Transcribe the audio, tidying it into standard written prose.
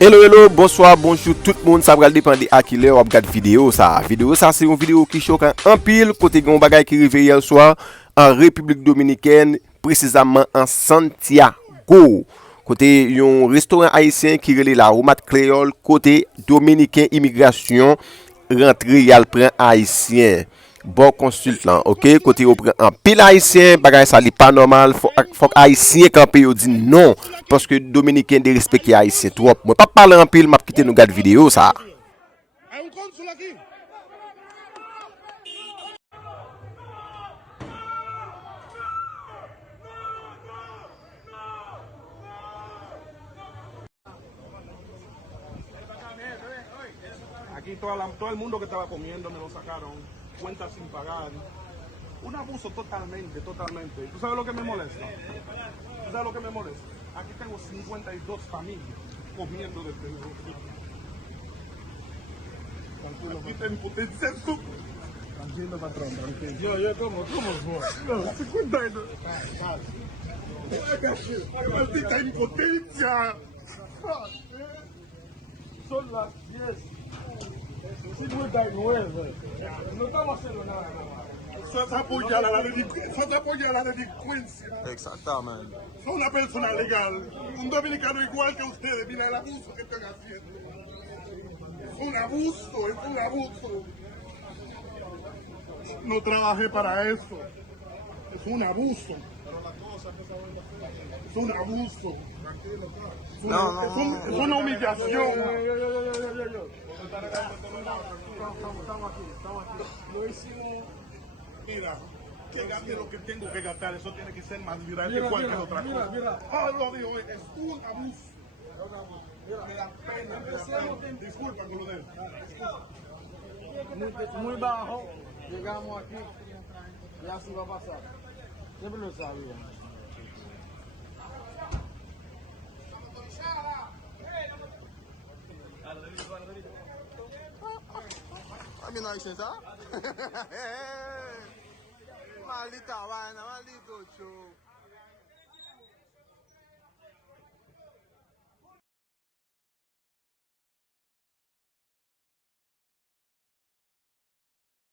Hello, hello, bonsoir, bonjour tout le monde. Ça va dépendre à qui l'heure on regarde vidéo ça. Vidéo ça c'est une vidéo qui choque en pile côté gon bagay qui arrivé hier soir en République Dominicaine, précisément en Santiago. Côté un restaurant haïtien qui relève la Romat Créole côté dominicain immigration rentré yal prend haïtien. Bon consultant, ok? Côté au prend un pile haïtien, bagay ça li pas normal, faut haïtien campé yo dit non parce que dominicain de respecter haïtien trop. Moi pas parler en pile, m'a quitter nous garde vidéo ça. Hay un cónsul aquí. Aquí todo el mundo que estaba comiendo me lo sacaron, cuentas sin pagar. Un abuso totalmente. ¿Tú sabes lo que me molesta? ¿Tú sabes lo que me molesta? Aquí tengo 52 familias comiendo de este negocio. Tranquilo, aquí te impotencia tú. Tranquilo, patrón, tranquilo. Yo, ¿cómo fue? No, 52. ¡Qué maldita impotencia! Son las 10. 59. No estamos haciendo nada. Eso es apoyar a la delincuencia. Exactamente. Soy una persona legal, un dominicano igual que ustedes. Mira el abuso que están haciendo. Es un abuso. No trabajé para eso. Es un abuso. Es un abuso. Es una humillación. Estamos aquí. Lo hicimos. Mira, que gaste lo que tengo que gastar. Eso tiene que ser más viral que cualquier otra cosa. Mira. Lo digo, es un abuso. Me da pena. Disculpa con lo de él. Muy bajo, llegamos aquí y así va a pasar. Siempre lo sabía. A mí no hay censura. Maldita vaina, maldito show.